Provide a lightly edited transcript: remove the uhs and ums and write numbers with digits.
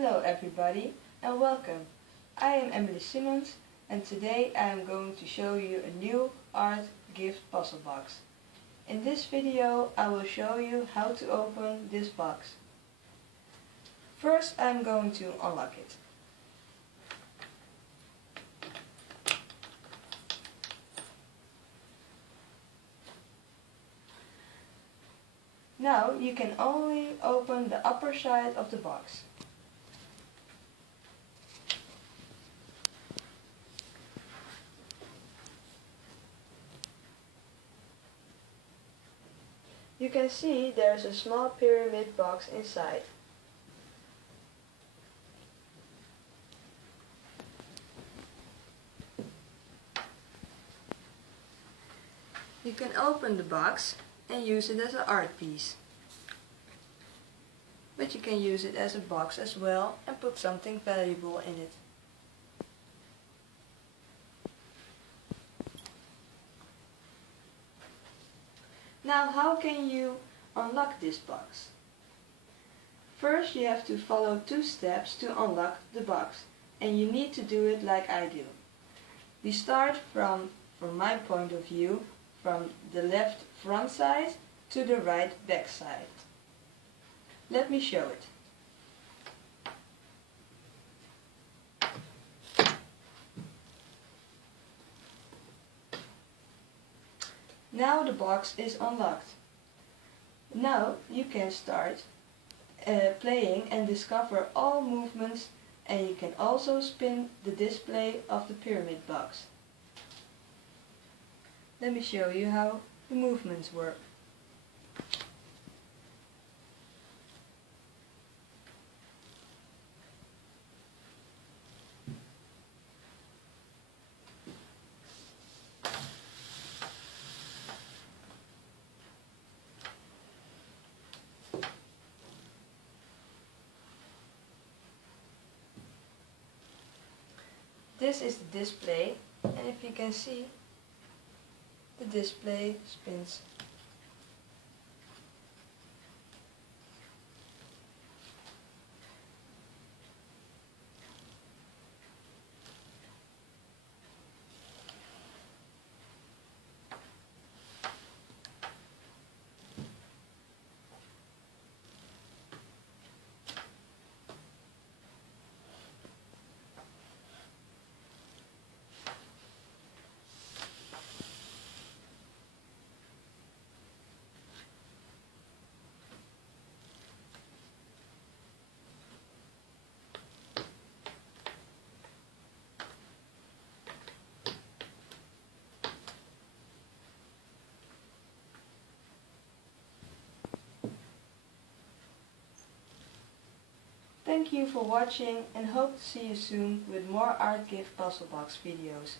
Hello everybody and welcome. I am Emily Simmons and today I am going to show you a new art gift puzzle box. In this video I will show you how to open this box. First I am going to unlock it. Now you can only open the upper side of the box. You can see there is a small pyramid box inside. You can open the box and use it as an art piece. But you can use it as a box as well and put something valuable in it. Now how can you unlock this box? First you have to follow 2 steps to unlock the box, and you need to do it like I do. We start from my point of view, from the left front side to the right back side. Let me show it. Now the box is unlocked. Now you can start playing and discover all movements, and you can also spin the display of the pyramid box. Let me show you how the movements work. This is the display, and if you can see, the display spins. Thank you for watching and hope to see you soon with more Art Gift Puzzle Box videos.